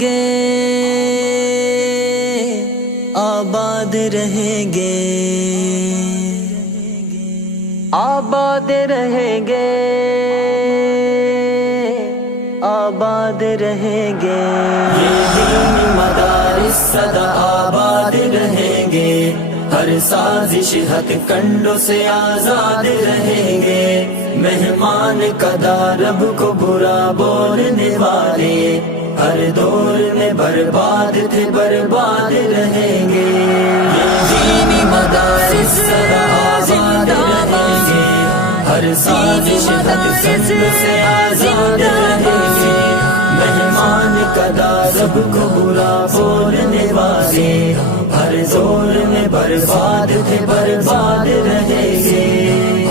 گے، آباد رہیں گے، آباد رہیں گے، آباد رہیں گے۔ یہ دینی مدارس سدا آباد رہیں گے، ہر سازش ہتھ کنڈوں سے آزاد رہیں گے۔ مہمان قدا رب کو برا بولنے والے ہر دور میں برباد تھے، برباد رہیں گے۔ یہ دینی مدارس سدا آباد رہیں گے، ہر سازش ہتھ کنڈوں سے آزاد رہیں گے۔ مہمان قدا رب کو برا بولنے والے ہر زور میں برباد تھے، برباد رہیں گے۔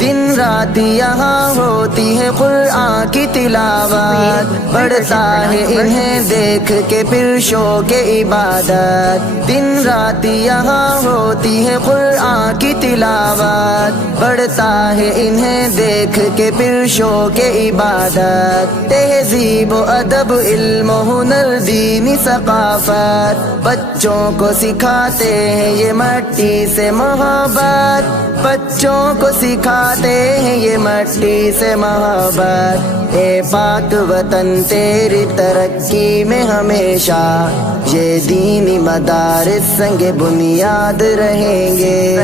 دن رات یہاں ہوتی ہے قرآن کی تلاوت، بڑھتا ہے انہیں دیکھ کے پھر شوق عبادت۔ دن رات یہاں ہوتی ہے قرآن کی تلاوت، بڑھتا ہے انہیں دیکھ کے پھر شوق عبادت۔ تہذیب و ادب، علم و ہنر، دینی ثقافت، بچوں کو سکھاتے ہیں یہ مٹی سے محبت، بچوں کو سکھاتے ہیں یہ مٹی سے محبت۔ اے پاک وطن تیری ترقی میں ہمیشہ یہ دینی مدارس سنگ بنیاد رہیں گے۔